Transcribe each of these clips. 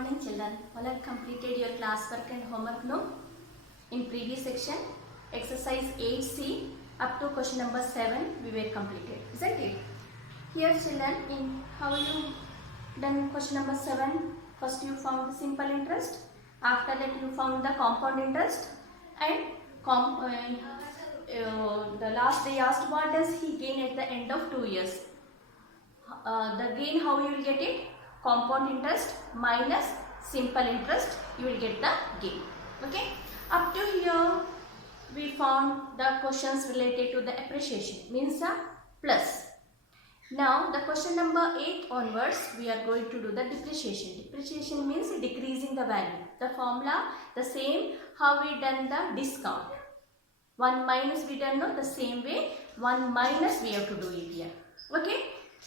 morning children. All have completed your classwork and homework no? In previous section, exercise 8C up to question number 7 we were completed, isn't it? Here children, in how you done question number 7, first you found the simple interest, after that you found the compound interest, and the last they asked what does he gain at the end of 2 years. The gain, how you will get it? Compound interest minus simple interest, you will get the gain. Okay, up to here we found the questions related to the appreciation, means a plus. Now the question number 8 onwards we are going to do the depreciation. Depreciation means decreasing the value. The formula the same how we done the discount. 1 minus we done no, the same way 1 minus we have to do it here. Okay.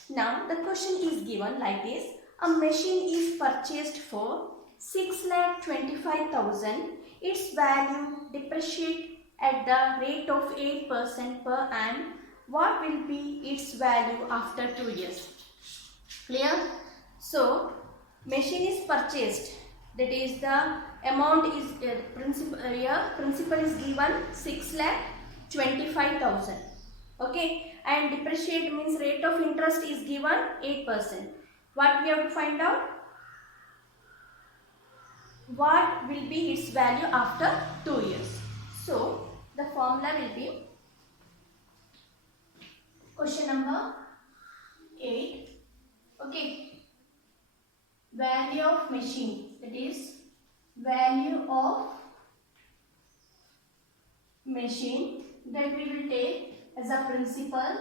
Now the question is given like this. A machine is purchased for 6,25,000. Its value depreciate at the rate of 8% per annum. What will be its value after 2 years? Clear? So machine is purchased. That is the amount is principal is given 6,25,000. Okay, and depreciate means rate of interest is given 8%. What we have to find out? What will be its value after 2 years? So the formula will be question number 8. Okay, value of machine, that is value of machine, that we will take as a principal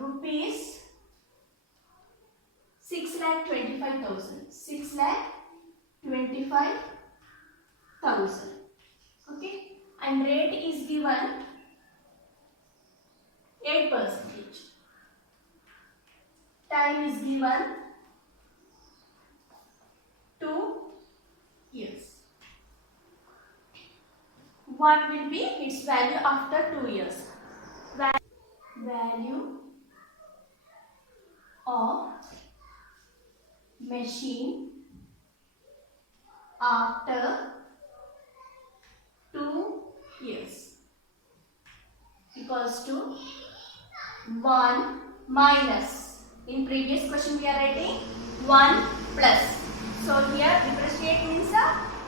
rupees 6,25,000. 6,25,000. Okay, and rate is given 8%. Time is given 2 years. What will be its value after 2 years? Value of machine after 2 years equals to 1 minus, in previous question we are writing 1 plus. So here depreciate means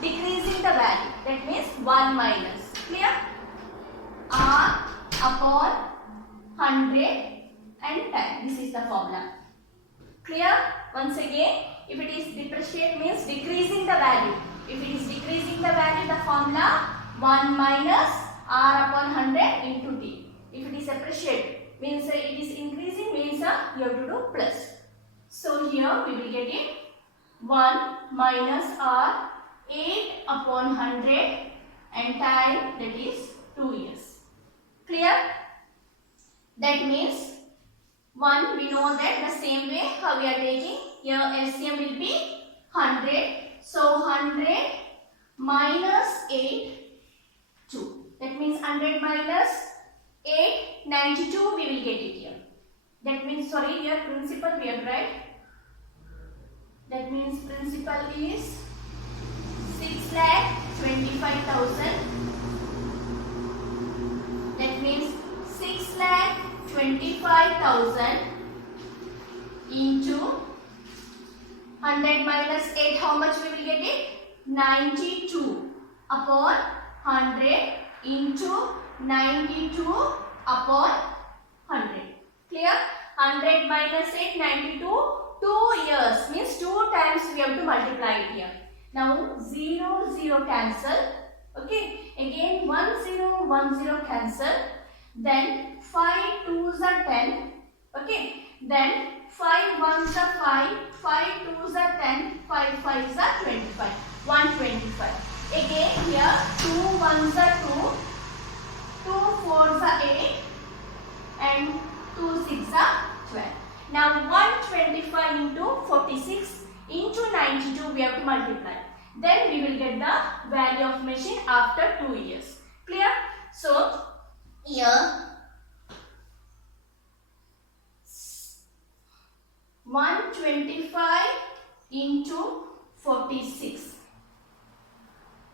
decreasing the value, that means 1 minus. Clear? R upon 100 and time. This is the formula. Clear? Once again, if it is depreciate means decreasing the value. If it is decreasing the value, the formula 1 minus R upon 100 into T. If it is appreciate means it is increasing, means you have to do plus. So here we will get it 1 minus R 8 upon 100 and time, that is 2 years. Clear? That means 1 we know that the same way how we are taking here LCM will be 100. So 100 minus 8, 2. That means 100 minus 8, 92 we will get it here. That means, sorry, here principal we have right. That means principal is 6,25,000. That means 6,25,000 into 100 minus 8. How much we will get it? 92 upon 100 into 92 upon 100. Clear? 100 minus 8, 92. 2 years means 2 times we have to multiply it here. Now 0, 0 cancel. Okay. Again 1, 0, 1, 0 cancel. Then 5 2s are 10. Okay. Then 5 1s are 5. 5 2s are 10. 5 5s are 25. 125. Again here 2 1s are 2. 2 4s are 8. And 2 6 are 12. Now 125 into 46 into 92 we have to multiply. Then we will get the value of machine after 2 years. Clear? So here 125 into 46.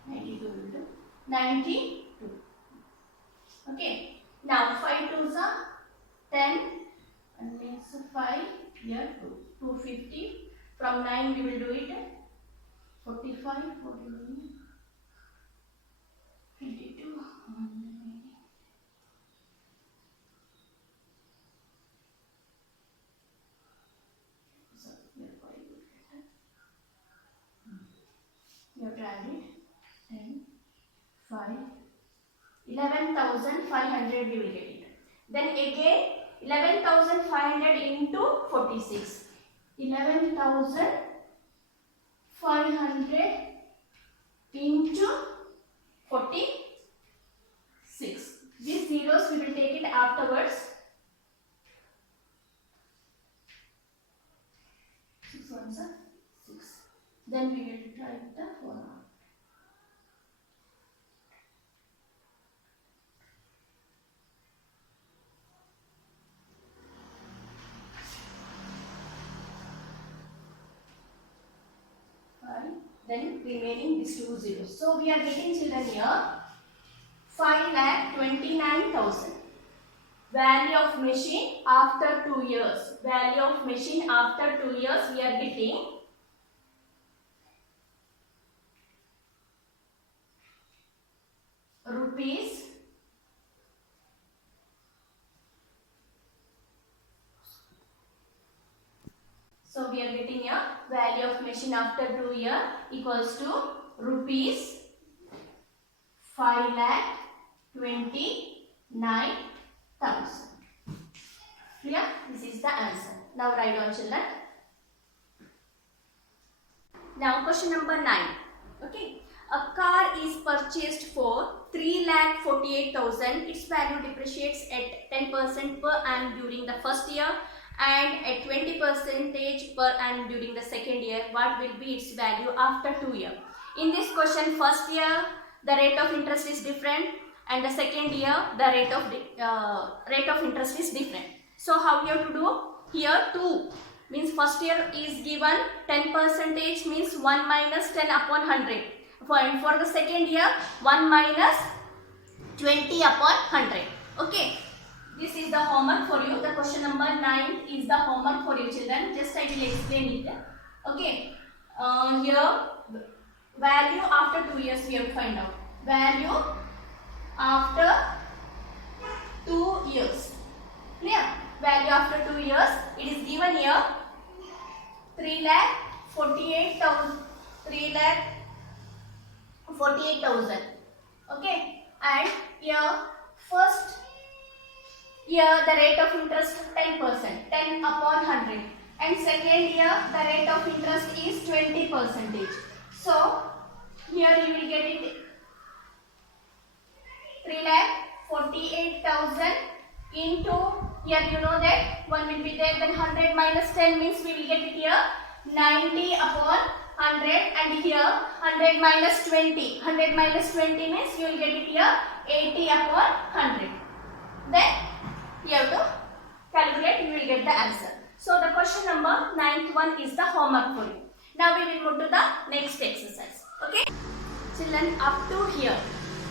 92 into 92. Okay. Now 5 2s are 10 and means 5 here 2. 250. From 9 we will do it. 45, 41, 22. So we are quite good at that. You have to add it. 10, 5, 11,500 we will get it. Then again 11,500 into 46. 11,500 into 46. These zeros we will take it afterwards. 6 ones are 6. Then we will write the formula. Then remaining these 2 zeros. So we are getting children here 5,29,000. Value of machine after 2 years. Value of machine after 2 years we are getting rupees 2 year equals to rupees 5,29,000. Clear? This is the answer. Now write down children. Now question number 9. Okay. A car is purchased for 3,48,000. Its value depreciates at 10% per annum during the first year and at 20% per annum during the second year. What will be its value after 2 years? In this question, first year the rate of interest is different and the second year the rate of interest is different. So how you have to do? Here 2 means first year is given 10% means 1 minus 10 upon 100. For the second year 1 minus 20 upon 100. Okay. This is the homework for you. The question number 9 is the homework for you children. Just I will explain it. Okay. Here value after 2 years we have to find out. Value after 2 years. Clear? Value after 2 years. It is given here 3,48,000. Okay. And here first year the rate of interest 10%, 10 upon 100, and second year the rate of interest is 20%. So here you will get it 3,48,000 into, here you know that 1 will be there, then 100 minus 10 means we will get it here 90 upon 100, and here 100 minus 20. 100 minus 20 means you will get it here 80 upon 100. Then you have to calculate, you will get the answer. So the question number 9th one is the homework for you. Now we will move to the next exercise. Okay. Children, up to here,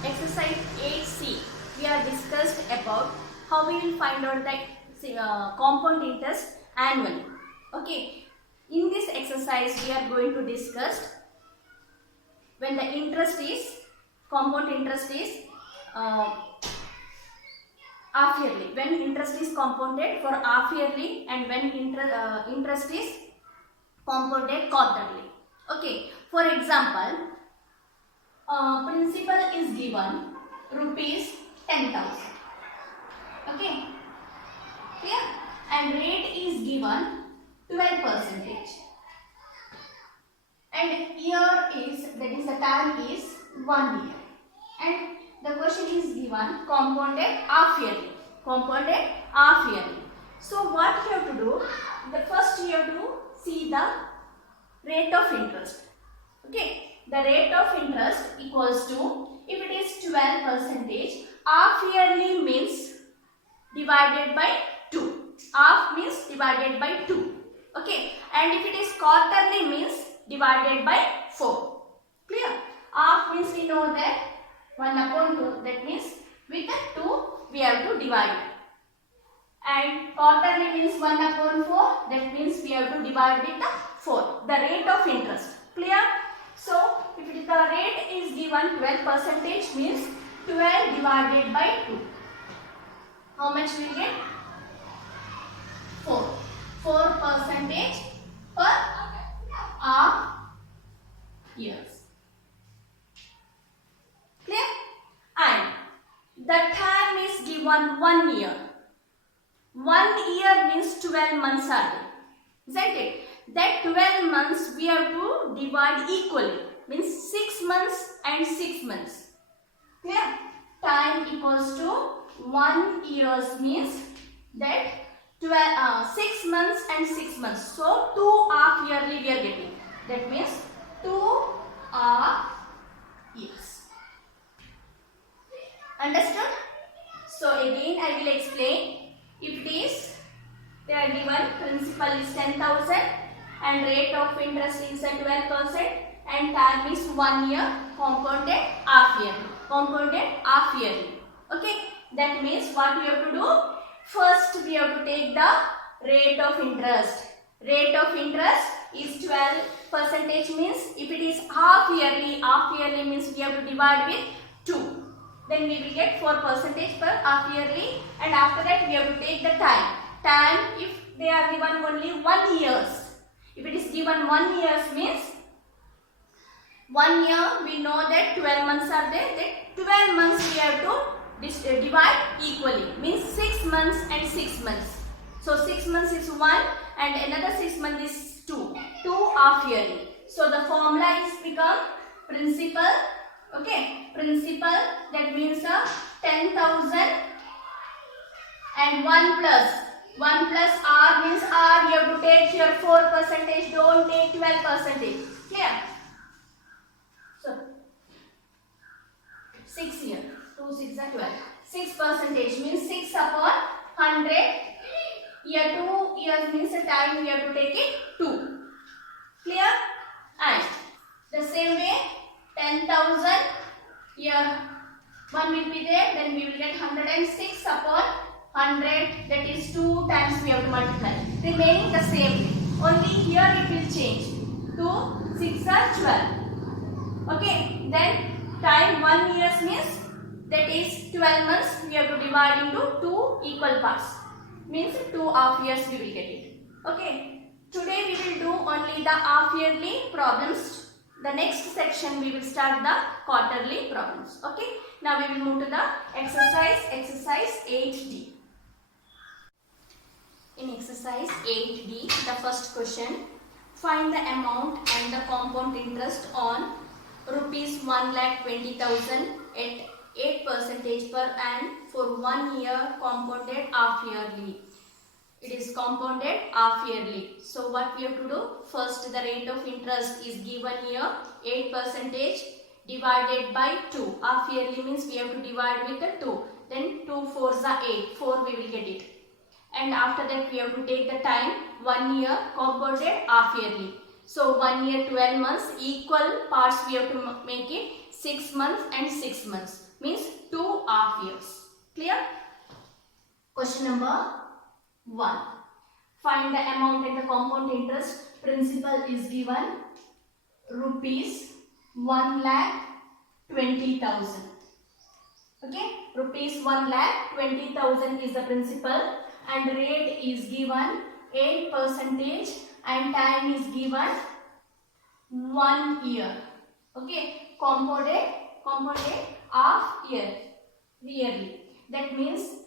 exercise 8C, we have discussed about how we will find out the compound interest annually. Okay. In this exercise, we are going to discuss when the interest is, compound interest is half yearly. When interest is compounded for half yearly and when interest is compounded quarterly. Okay. For example, principal is given rupees 10,000. Okay. Clear? And rate is given 12%. And year is, that is the term is 1 year. And the question is given compounded half yearly. Compounded half yearly. So what you have to do? The first you have to see the rate of interest. Okay. The rate of interest equals to, if it is 12%, half yearly means divided by 2. Half means divided by 2. Okay. And if it is quarterly means divided by 4. Clear? Half means we know that 1 upon 2, that means with the 2 we have to divide. And quarterly means 1 upon 4, that means we have to divide with the 4. The rate of interest. Clear? So, if the rate is given 12% means 12 divided by 2. How much we get? 4. 4% per half years. Clear? And the time is given 1 year. 1 year means 12 months are there. Isn't it? That 12 months we have to divide equally. Means 6 months and 6 months. Clear? Time equals to 1 years means that 6 months and 6 months. So 2 half yearly we are getting. That means 2 half years. Understood? So again I will explain. If it is, they are given principal is 10,000 and rate of interest is at 12% and time is 1 year, compounded half yearly. Compounded half yearly. Okay, that means what we have to do? First we have to take the rate of interest. Rate of interest is 12% means if it is half yearly means we have to divide with 2. Then we will get 4% per half yearly, and after that we have to take the time. Time if they are given only 1 years. If it is given 1 years means 1 year we know that 12 months are there. That 12 months we have to divide equally. Means 6 months and 6 months. So 6 months is 1 and another 6 months is 2. 2 half yearly. So the formula is become principal. Okay, principal, that means 10,000 and 1 plus R means R you have to take here 4%, don't take 12%. Clear? So 6 here, 2 6 are 12. 6% means 6 upon 100. Here 2 years means the time we have to take it 2. Clear? And the same way 10,000 here 1 will be there, then we will get 106 upon 100, that is 2 times we have to multiply. Remaining the same way. Only here it will change. 2 6 are 12. Okay, then time 1 year means that is 12 months we have to divide into 2 equal parts. Means 2 half years we will get it. Okay, today we will do only the half yearly problems. The next section we will start the quarterly problems. Okay. Now we will move to the exercise 8D. In exercise 8D, the first question, find the amount and the compound interest on rupees 1,20,000 at 8% per annum for 1 year compounded half yearly. It is compounded half yearly. So what we have to do? First the rate of interest is given here 8% divided by 2. Half yearly means we have to divide with the 2. Then 2 4s are 8. 4 we will get it. And after that we have to take the time 1 year compounded half yearly. So 1 year 12 months, equal parts we have to make it 6 months and 6 months. Means 2 half years. Clear? Question number 1. Find the amount and the compound interest. Principal is given rupees 1,20,000. Okay, rupees 1,20,000 is the principal and rate is given 8% and time is given 1 year. Okay, compounded half yearly. That means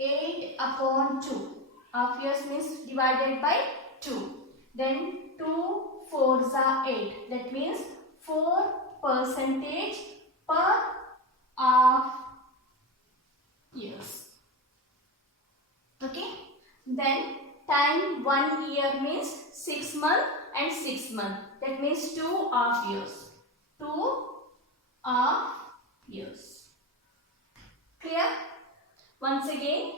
8 upon 2. Half years means divided by 2. Then 2 4s are 8. That means 4% per half years. Okay. Then time 1 year means 6 months and 6 months. That means 2 half years. 2 half years. Clear? Once again,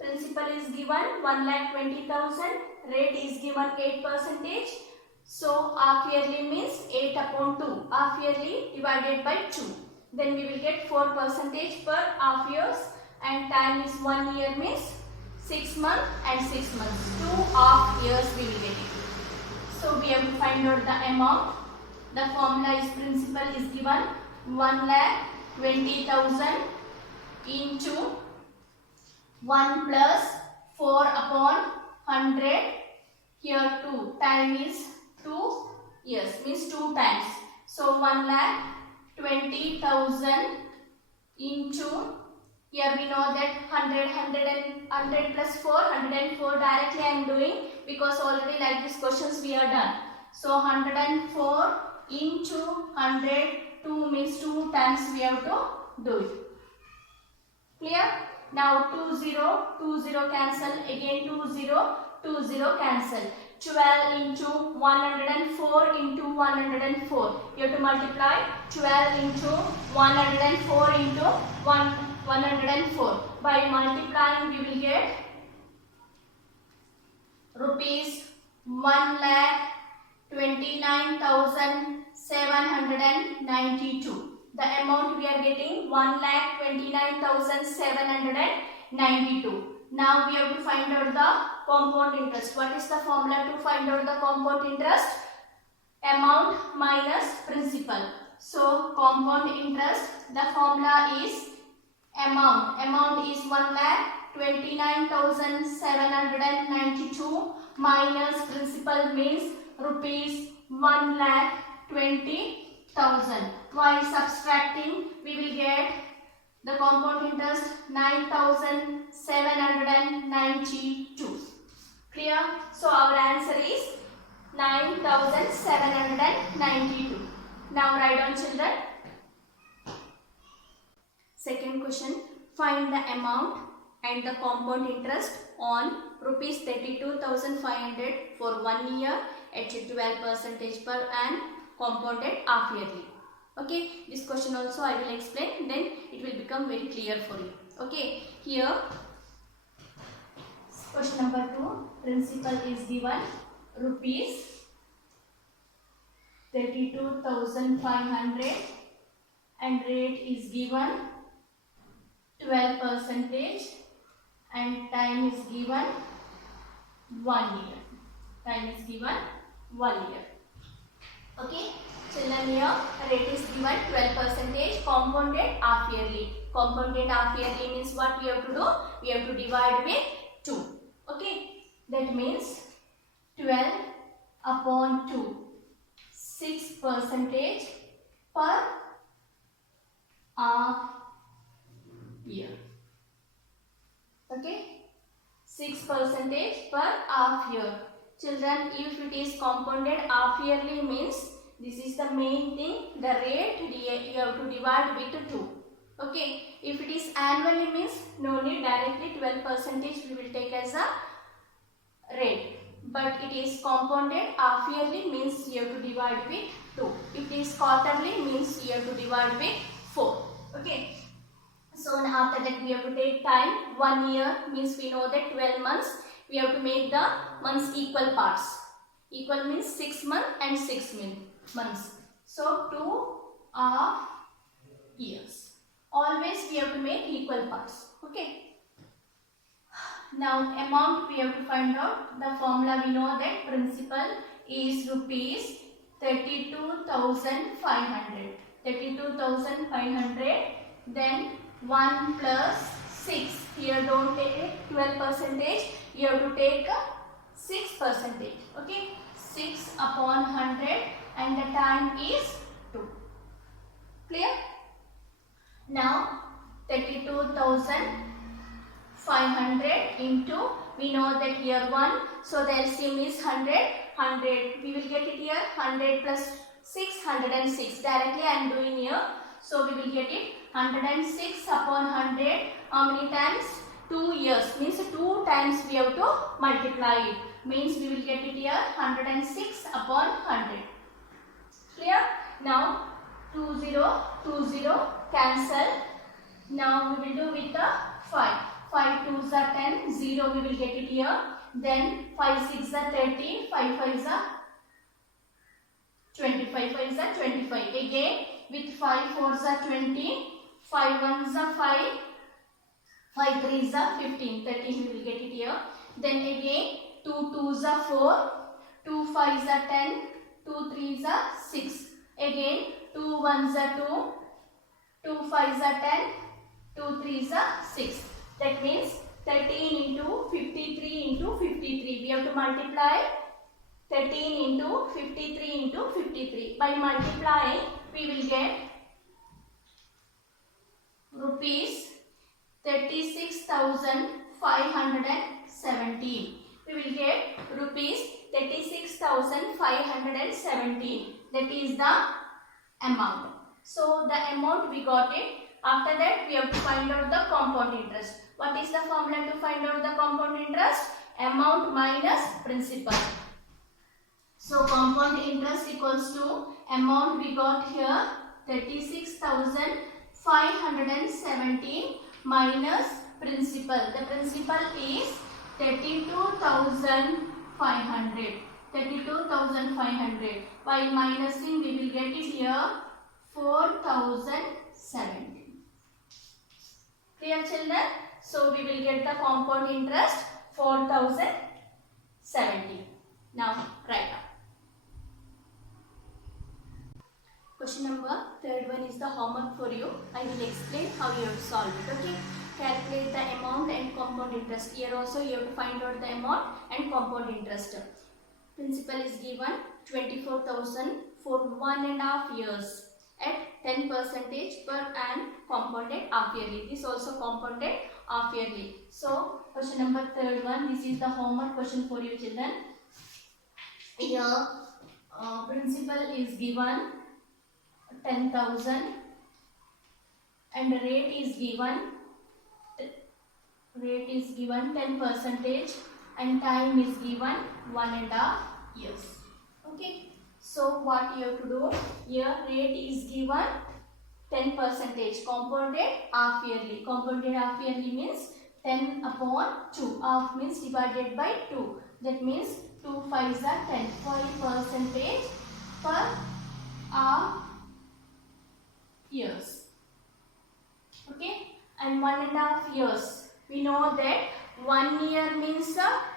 principal is given 1,20,000, rate is given 8%. So half yearly means 8 upon 2. Half yearly divided by 2. Then we will get 4% per half years, and time is 1 year means 6 months and 6 months. 2 half years we will get it. So we have to find out the amount. The formula is principal is given 1,20,000 into 1 plus 4 upon 100. Here 2. Time is 2 years means 2 times. So 1,20,000 into, here we know that 100 plus 4, 104 directly I am doing because already like these questions we are done. So 104 into 100, 2 means 2 times we have to do it. Clear? Now 20 cancel, again 20 cancel. 12 into 104 into 104. You have to multiply 12 into 104 into 104. By multiplying we will get rupees 1,29,792. The amount we are getting 1,29,792. Now we have to find out the compound interest. What is the formula to find out the compound interest? Amount minus principal. So compound interest, the formula is amount. Amount is 1,29,792 minus principal means rupees 1,20,000. While subtracting, we will get the compound interest 9,792. Clear? So our answer is 9,792. Now write down, children. Second question. Find the amount and the compound interest on rupees 32,500 for 1 year at 12% per annum, compounded half yearly. Okay, this question also I will explain, then it will become very clear for you. Okay, here question number 2, principal is given rupees 32,500 and rate is given 12% and time is given 1 year. Time is given 1 year. Okay, children, here rate is given 12%, compounded half yearly. Compounded half yearly means what we have to do? We have to divide with 2. Okay, that means 12 upon 2, 6% per half year. Okay, 6% per half year. Children, if it is compounded half yearly means this is the main thing, the rate you have to divide with 2. Okay, if it is annually means no need, directly 12% we will take as a rate. But it is compounded half yearly means you have to divide with 2. If it is quarterly means you have to divide with 4. Okay. So after that we have to take time. 1 year means we know that 12 months. We have to make the months equal parts. Equal means 6 months and 6 months. So 2.5 years. Always we have to make equal parts. Okay. Now amount we have to find out. The formula we know that principal is rupees 32,500. 32,500. Then 1 plus 6. Here don't take 12%. You have to take 6%. Okay. 6 upon 100 and the time is 2. Clear? Now 32,500 into, we know that here 1, so the LCM is 100. 100, we will get it here 100 plus 6, 106. Directly I am doing here. So we will get it 106 upon 100. How many times? 2 years. Means 2 times we have to multiply it. Means we will get it here 106 upon 100. Clear? Now 20 cancel. Now we will do with the 5. 5 2s are 10. 0 we will get it here. Then 5 6 are 30. 5 5 are 25 5s are 25. Again with 5 4s are 20, 5 1s are 5, 5 3s are 15. 13 we will get it here. Then again 2 2s are 4, 2 5s are 10, 2 3s are 6. Again 2 1s are 2, 2 5s are 10, 2 3s are 6. That means 13 into 53 into 53. We have to multiply 13 into 53 into 53. By multiplying, we will get rupees 36,517. We will get rupees 36,517. That is the amount. So the amount we got it. After that, we have to find out the compound interest. What is the formula to find out the compound interest? Amount minus principal. So compound interest equals to amount we got here 36,517 minus principal. The principal is 32,500. 32,500. By minusing, we will get it here 4,070. Clear, children? So we will get the compound interest 4,070. Now write down. Question number third one is the homework for you. I will explain how you have to solve it. Okay. Calculate the amount and compound interest. Here also you have to find out the amount and compound interest. Principal is given 24,000 for 1.5 years at 10% per annum compounded half yearly. This also compounded half yearly. So question number third one. This is the homework question for you, children. Here principal is given 10,000 and rate is given 10% and time is given 1.5 years. Okay. So what you have to do here, rate is given 10% compounded half yearly. Compounded half yearly means 10 upon 2. Half means divided by 2. That means 2 5s are 10. 5% per half years. Okay. And 1.5 years. We know that 1 year means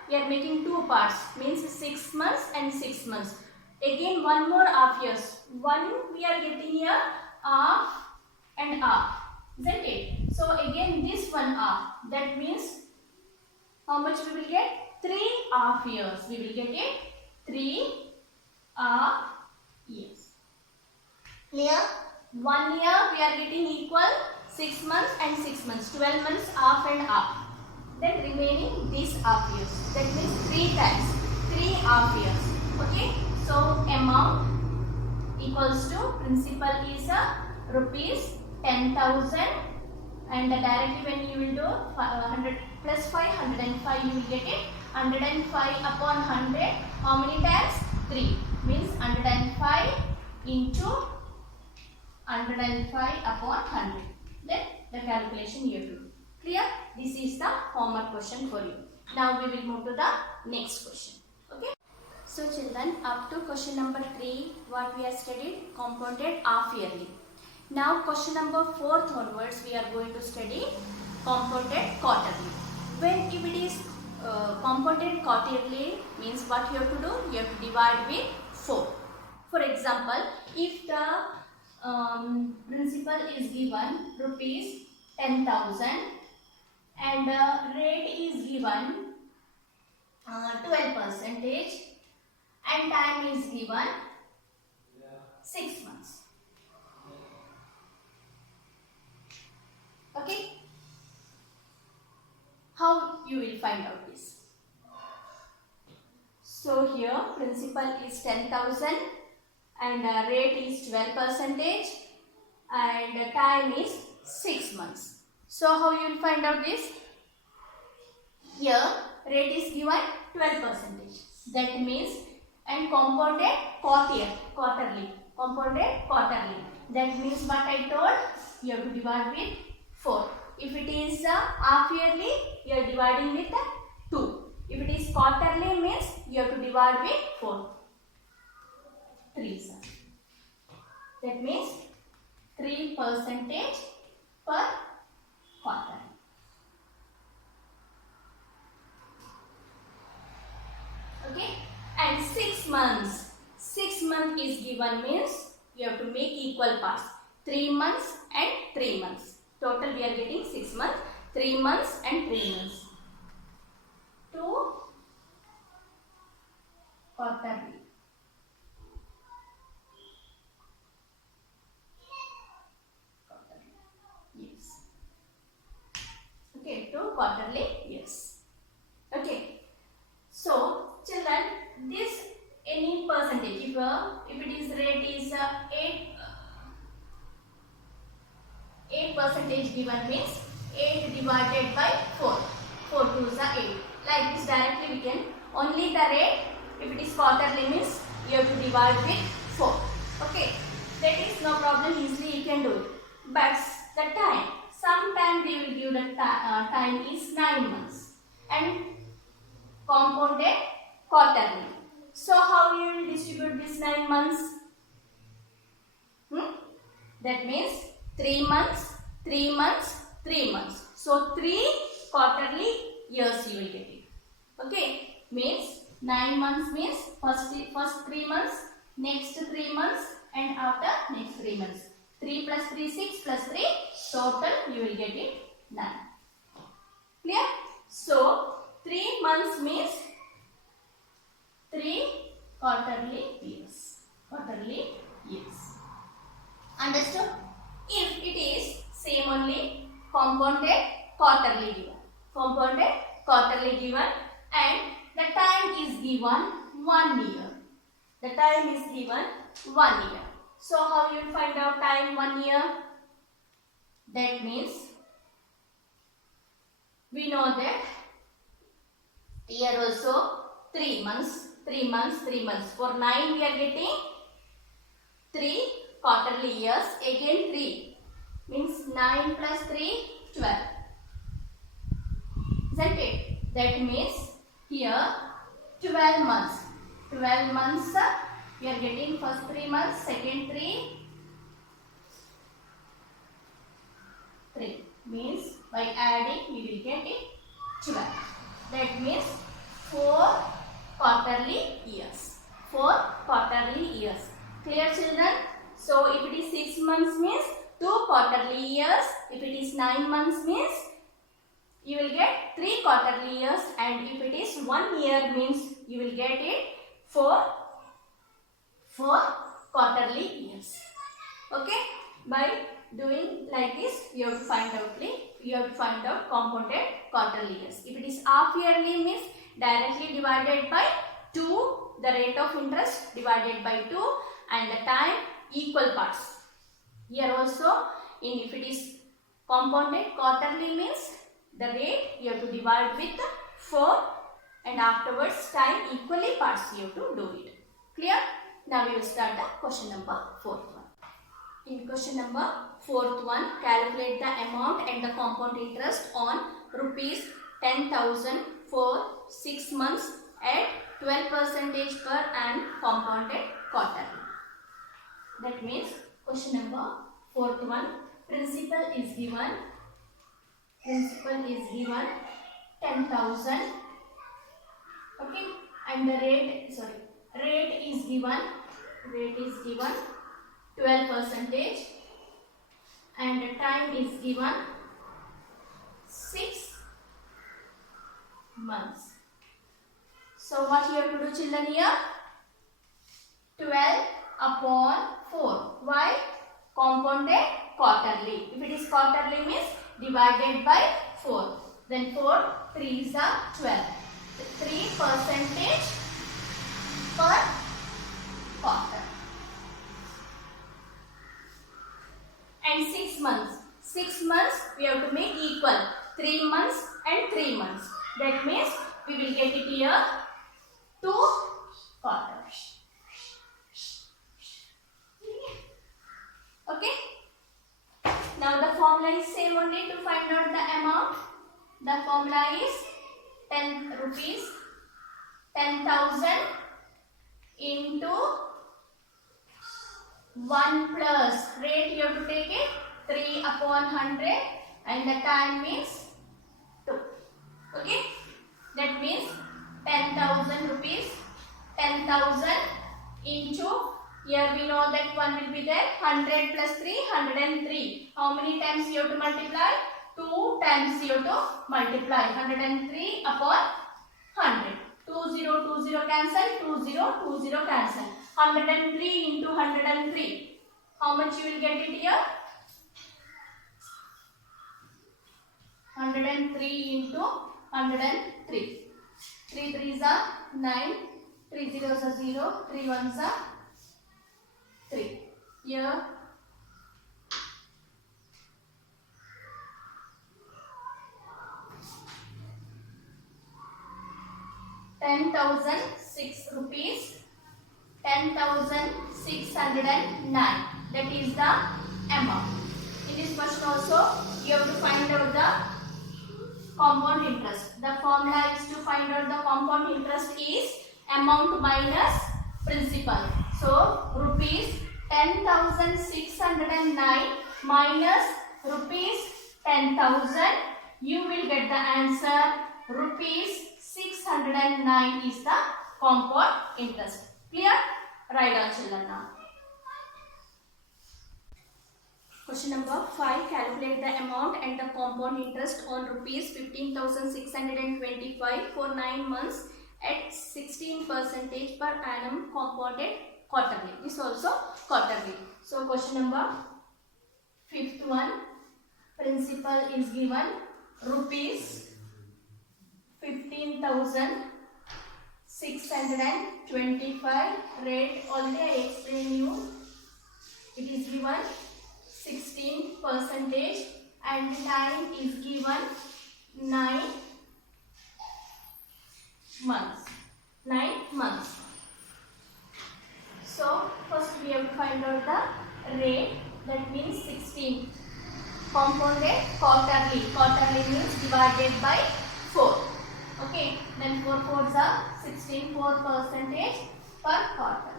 we are making two parts. Means 6 months and 6 months. Again one more half years. One we are getting here half and half. Isn't it? So again this one half. That means how much we will get? 3 half years. We will get it 3 half years. Clear? 1 year we are getting equal 6 months and 6 months. 12 months half and half. Then remaining these half years. That means 3 times 3 half years. Okay. So amount equals to principal is rupees 10,000 and directly when you will do 100 plus 505 you will get it 105 upon 100. How many times? 3 means 105 into 105 upon 100. Then the calculation you have to do. Clear? This is the homework question for you. Now we will move to the next question. Okay. So children, up to question number 3, what we have studied? Compounded half yearly. Now question number 4 onwards, we are going to study compounded quarterly. When if it is compounded quarterly, means what you have to do? You have to divide with 4. For example, if the principal is given rupees 10,000 and rate is given 12% and time is given 6 months. Okay. How you will find out this? So here principal is 10,000 and rate is 12% and time is 6 months. So how you will find out this? Here rate is given 12%. That means and compounded quarterly. Compounded quarterly. That means what I told, you have to divide with 4. If it is half yearly, you are dividing with 2. If it is quarterly means you have to divide with 4. 3 sir. That means 3% per quarter. Okay, and 6 months. 6 months is given means you have to make equal parts. 3 months and 3 months. Total we are getting 6 months, 3 months and 3 months. 2 quarterly. Yes. Okay, 2 quarterly. Yes. Okay. So children, this any percentage, if it is rate is 8% given means 8 divided by 4. 4 2s are 8. Like this directly we can, only the rate, if it is quarterly means you have to divide with 4. Okay, that is no problem, easily you can do it. But the time, sometime they will give the time is 9 months and compounded quarterly. So how you will distribute these 9 months? That means 3 months, 3 months, 3 months. So 3 quarterly years you will get it. Okay, means 9 months means first 3 months, next 3 months and after next 3 months. 3 plus 3 6 plus 3, total you will get it 9. Clear? So 3 months means 3 quarterly years. Quarterly years. Understood? If it is same only compounded quarterly given. Compounded quarterly given and the time is given 1 year. The time is given 1 year. So how you will find out time 1 year? That means we know that here also 3 months, 3 months, 3 months. For 9 we are getting 3 quarterly years, again 3 means 9 plus 3 12, isn't it? That means here 12 months. 12 months we are getting first 3 months, second 3 means by adding we will get it 12. That means 4 quarterly years. 4 quarterly years. Clear children? So if it is 6 months means 2 quarterly years. If it is 9 months means you will get 3 quarterly years, and if it is 1 year means you will get it 4 quarterly years. Okay? By doing like this you have to find out compounded quarterly years. If it is half yearly means directly divided by 2, the rate of interest divided by 2 and the time equal parts. Here also if it is compounded quarterly means the rate you have to divide with 4 and afterwards time equally parts you have to do it. Clear? Now we will start the question number 4th one. In question number 4th one, calculate the amount and the compound interest on rupees 10,000 for 6 months at 12% per annum compounded quarterly. That means question number 4th one, principal is given 10,000, okay, and the rate is given 12% and the time is given 6 months. So what you have to do children here? 12 upon 4. Why? Compounded quarterly. If it is quarterly means divided by 4. Then 4 3s are 12. 3% per quarter. And 6 months. 6 months we have to make equal. 3 months and 3 months. That means we will get it here 2 quarters. Okay. Now the formula is same only to find out the amount. The formula is 10 rupees 10,000 into 1 plus rate you have to take it 3 upon 100 and the time means 2. Okay, that means 10,000 rupees. 10,000 into, here we know that 1 will be there, 100 plus 3, 103. How many times you have to multiply? 2 times you have to multiply. 103 upon 100. 20 cancel, 20 cancel. 103 into 103. How much you will get it here? 103 into 103. 3 3s are 9. 3 zeros are 0. 3 1s are 3. Here 10,006 rupees, 10,609. That is the amount. In this question also, you have to find out the compound interest. The formula is to find out the compound interest is amount minus principal. So, rupees 10,609 minus rupees 10,000. You will get the answer rupees 609 is the compound interest. Clear? Write down children now. Question number 5. Calculate the amount and the compound interest on rupees 15,625 for 9 months at 16% per annum compounded quarterly. This also quarterly. So question number 5th one. Principal is given rupees 15,625. Rate already I explained you. It is given 16% and time is given 9 months. 9 months. So first we have to find out the rate, that means 16. Compounded quarterly. Quarterly means divided by 4. Okay, then 4 4s are 16, 4% per quarter.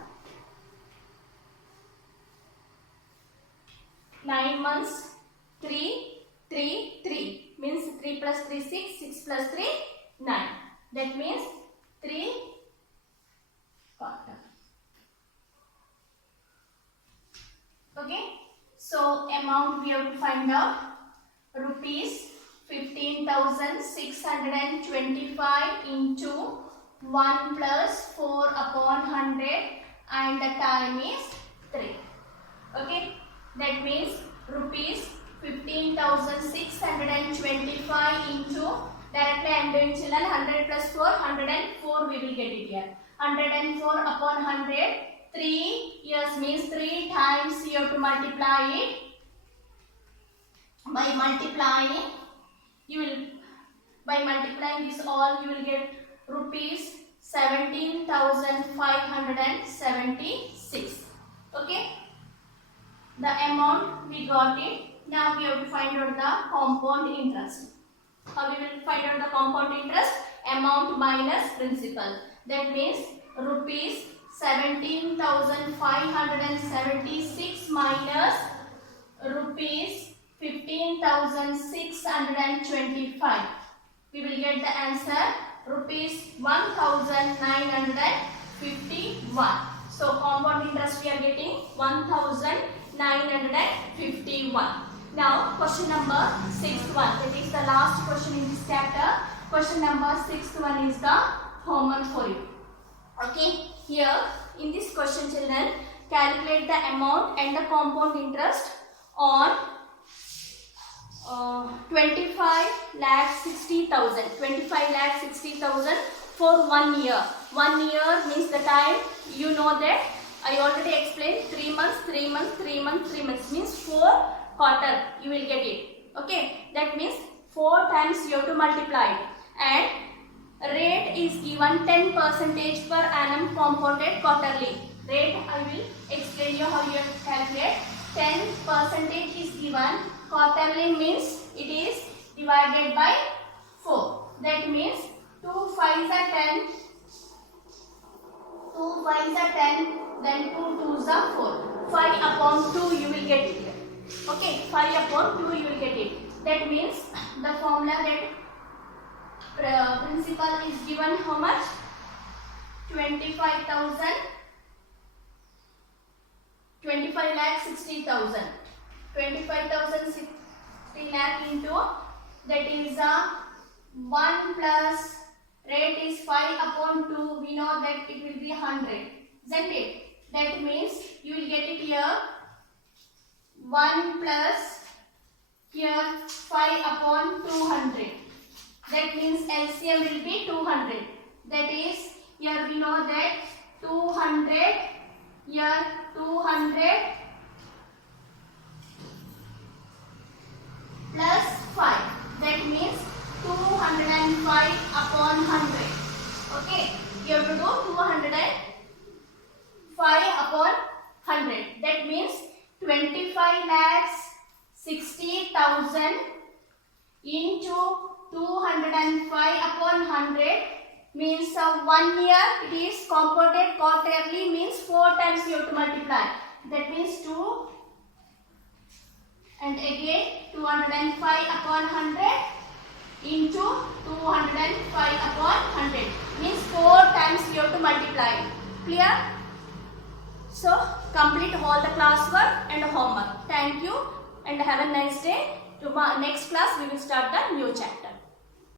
9 months, 3, 3, 3. Means 3 plus 3, 6, 6 plus 3, 9. That means 3 quarter. Okay, so amount we have to find out rupees 15,625 into 1 plus 4 upon 100 and the time is 3. Okay, that means rupees 15,625 into, directly I am doing children, 100 plus 4, 104 we will get it here. 104 upon 100, 3 years means 3 times you have to multiply it. By multiplying, you will, by multiplying this all, you will get rupees 17,576. Okay, the amount we got it. Now we have to find out the compound interest. How we will find out the compound interest? Amount minus principal. That means rupees 17,576 minus rupees 15,625. We will get the answer rupees 1,951. So compound interest we are getting 1,951. Now question number 6th one. That is the last question in this chapter. Question number 6th one is the homework for you. Okay, here in this question children, calculate the amount and the compound interest on 25,60,000. 25,60,000 for 1 year. 1 year means the time, you know that I already explained 3 months, 3 months, 3 months, 3 months means 4 quarter you will get it. Okay, that means 4 times you have to multiply it. And rate is given 10% per annum compounded quarterly. Rate I will explain you how you have to calculate. 10% is given. Quarterly means it is divided by 4. That means 2 5s are 10. 2 5s are 10. Then 2 2s are 4. 5 upon 2 you will get it. Okay, 5 upon 2 you will get it. That means the formula that principal is given how much? 25,000, 25 lakh 60,000. 25,000 60 lakh into that is 1 plus rate is 5 upon 2. We know that it will be 100, isn't it? That means you will get it here 1 plus here 5 upon 200. That means LCM will be 200. That is, here we know that 200, here 200 plus 5. That means 205 upon 100. Okay, you have to do 205 upon 100. That means 25 lakhs 60,000 into 205 upon 100 means 1 year. It is compounded quarterly, means 4 times you have to multiply. That means 2 and again 205 upon 100 into 205 upon 100 means 4 times you have to multiply. Clear? So complete all the classwork and homework. Thank you and have a nice day. Tomorrow next class we will start the new chapter.